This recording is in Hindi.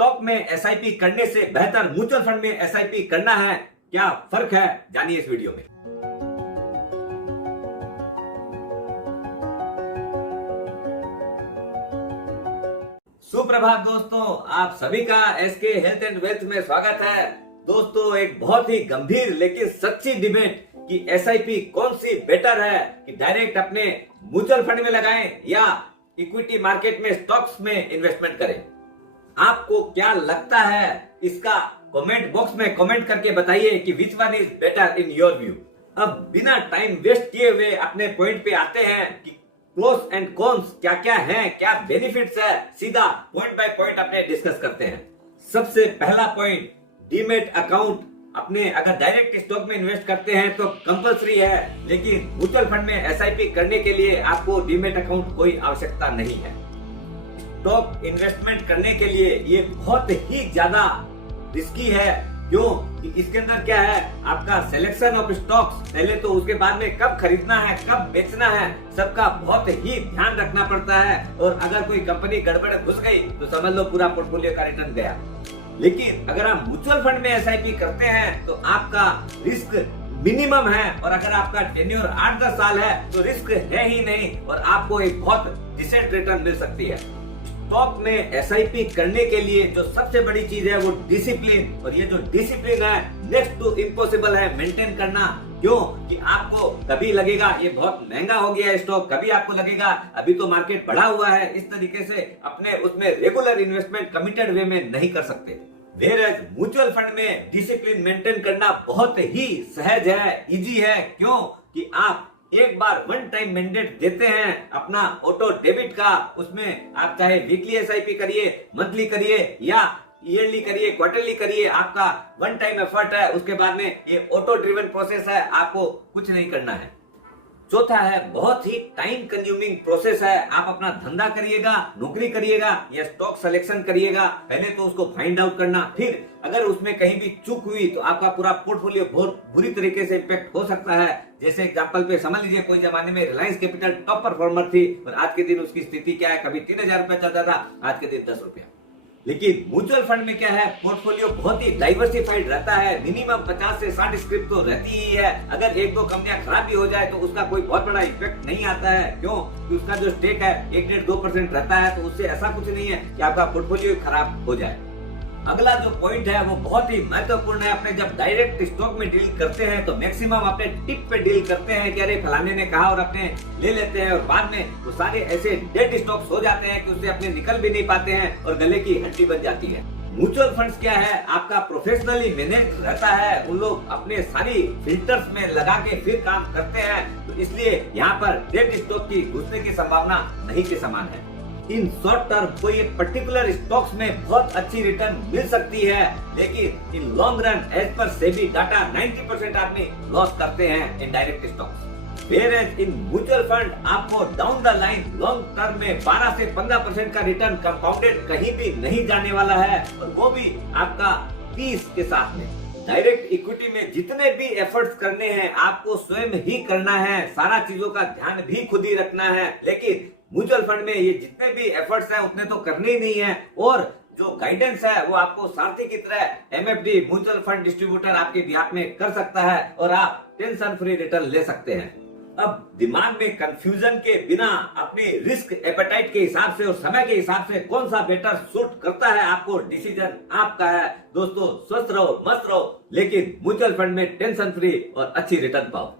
स्टॉक में एसआईपी करने से बेहतर म्यूचुअल फंड में एसआईपी करना है, क्या फर्क है, जानिए इस वीडियो में। सुप्रभात दोस्तों, आप सभी का एसके हेल्थ एंड वेल्थ में स्वागत है। दोस्तों, एक बहुत ही गंभीर लेकिन सच्ची डिबेट कि एसआईपी कौन सी बेटर है कि डायरेक्ट अपने म्यूचुअल फंड में लगाएं या इक्विटी मार्केट में स्टॉक्स में इन्वेस्टमेंट करें। आपको क्या लगता है, इसका कमेंट बॉक्स में कमेंट करके बताइए कि which one is better in your view. अब बिना टाइम वेस्ट किए हुए अपने पॉइंट पे आते हैं कि प्रोस एंड कॉन्स क्या क्या हैं, क्या बेनिफिट्स है, सीधा पॉइंट बाय पॉइंट अपने डिस्कस करते हैं। सबसे पहला पॉइंट, डीमेट अकाउंट अपने अगर डायरेक्ट स्टॉक में इन्वेस्ट करते हैं तो कंपलसरी है, लेकिन म्यूचुअल फंड में एसआईपी करने के लिए आपको डीमेट अकाउंट कोई आवश्यकता नहीं है। स्टॉक इन्वेस्टमेंट करने के लिए ये बहुत ही ज्यादा रिस्की है। क्यों? कि इसके अंदर क्या है, आपका सिलेक्शन ऑफ स्टॉक्स, पहले तो उसके बाद में कब खरीदना है कब बेचना है सबका बहुत ही ध्यान रखना पड़ता है। और अगर कोई कंपनी गड़बड़ घुस गई तो समझ लो पूरा पोर्टफोलियो का रिटर्न गया। लेकिन अगर आप म्यूचुअल फंड में एसआईपी करते हैं तो आपका रिस्क मिनिमम है, और अगर आपका टेन्योर 8-10 साल है तो रिस्क है ही नहीं और आपको एक बहुत डिसेंट रिटर्न मिल सकती है। स्टॉक में एसआईपी करने के लिए जो सबसे बड़ी चीज है वो डिसिप्लिन, और ये जो डिसिप्लिन है नेक्स्ट टू इम्पॉसिबल है मेंटेन करना। क्यों? कि आपको कभी लगेगा ये बहुत महंगा हो गया है स्टॉक, कभी आपको लगेगा अभी तो मार्केट बढ़ा हुआ है। इस तरीके से अपने उसमें रेगुलर इन्वेस्टमेंट कमिटेड वे में नहीं कर सकते। वेयरएज म्यूचुअल फंड में डिसिप्लिन मेंटेन करना बहुत ही सहज है, इजी है। क्यों? कि आप एक बार वन टाइम मैंडेट देते हैं अपना ऑटो डेबिट का, उसमें आप चाहे वीकली एसआईपी करिए, मंथली करिए या ईयरली करिए, क्वार्टरली करिए, आपका वन टाइम एफर्ट है। उसके बाद में ये ऑटो ड्रिवन प्रोसेस है, आपको कुछ नहीं करना है। चौथा है, बहुत ही टाइम कंज्यूमिंग प्रोसेस है। आप अपना धंधा करिएगा, नौकरी करिएगा या स्टॉक सिलेक्शन करिएगा, पहले तो उसको फाइंड आउट करना, फिर अगर उसमें कहीं भी चूक हुई तो आपका पूरा पोर्टफोलियो बहुत बुरी तरीके से इम्पैक्ट हो सकता है। जैसे एग्जांपल पे समझ लीजिए, कोई जमाने में रिलायंस कैपिटल टॉप परफॉर्मर थी और आज के दिन उसकी स्थिति क्या है, कभी 3000 रुपया चलता था, आज के दिन 10 रुपया। लेकिन म्यूचुअल फंड में क्या है, पोर्टफोलियो बहुत ही डाइवर्सिफाइड रहता है। मिनिमम 50 से 60 स्क्रिप्ट तो रहती ही है। अगर एक दो कंपनियां खराब भी हो जाए तो उसका कोई बहुत बड़ा इफेक्ट नहीं आता है। क्यों? कि उसका जो स्टेक है 1-1.5-2% रहता है, तो उससे ऐसा कुछ नहीं है कि आपका पोर्टफोलियो खराब हो जाए। अगला जो पॉइंट है वो बहुत ही महत्वपूर्ण है। अपने जब डायरेक्ट स्टॉक में डील करते हैं तो मैक्सिमम अपने टिप पे डील करते हैं कि अरे फलाने ने कहा, और अपने ले लेते हैं, और बाद में वो सारे ऐसे डेड स्टॉक्स हो जाते हैं कि उससे अपने निकल भी नहीं पाते हैं और गले की हड्डी बन जाती है। म्यूचुअल फंड्स क्या है, आपका प्रोफेशनली मैनेज रहता है। उन लोग अपने सारी फिल्टर्स में लगा के फिर काम करते हैं, तो इसलिए यहाँ पर डेड स्टॉक की घुसने की संभावना नहीं के समान है। इन शॉर्ट टर्म कोई एक पर्टिकुलर स्टॉक्स में बहुत अच्छी रिटर्न मिल सकती है, लेकिन in long run as per SEBI data 90% आदमी लॉस करते हैं in direct stocks. Whereas in mutual fund आपको down the line long term में 12 से 15% का रिटर्न कंपाउंडेड कहीं भी नहीं जाने वाला है, और वो भी आपका पीस के साथ में। डायरेक्ट इक्विटी में जितने भी एफर्ट्स करने हैं आपको स्वयं ही करना है, सारा चीजों का ध्यान भी खुद ही रखना है। लेकिन म्यूचुअल फंड में ये जितने भी एफर्ट्स हैं उतने तो करने ही नहीं है, और जो गाइडेंस है वो आपको सारथी की तरह एमएफडी म्यूचुअल फंड डिस्ट्रीब्यूटर आपके बिहाफ में कर सकता है, और आप टेंशन फ्री रिटर्न ले सकते हैं। अब दिमाग में कंफ्यूजन के बिना अपने रिस्क एपेटाइट के हिसाब से और समय के हिसाब से कौन सा बेटर सूट करता है आपको, डिसीजन आपका है। दोस्तों, स्वस्थ रहो, मस्त रहो, लेकिन म्यूचुअल फंड में टेंशन फ्री और अच्छी रिटर्न पाओ।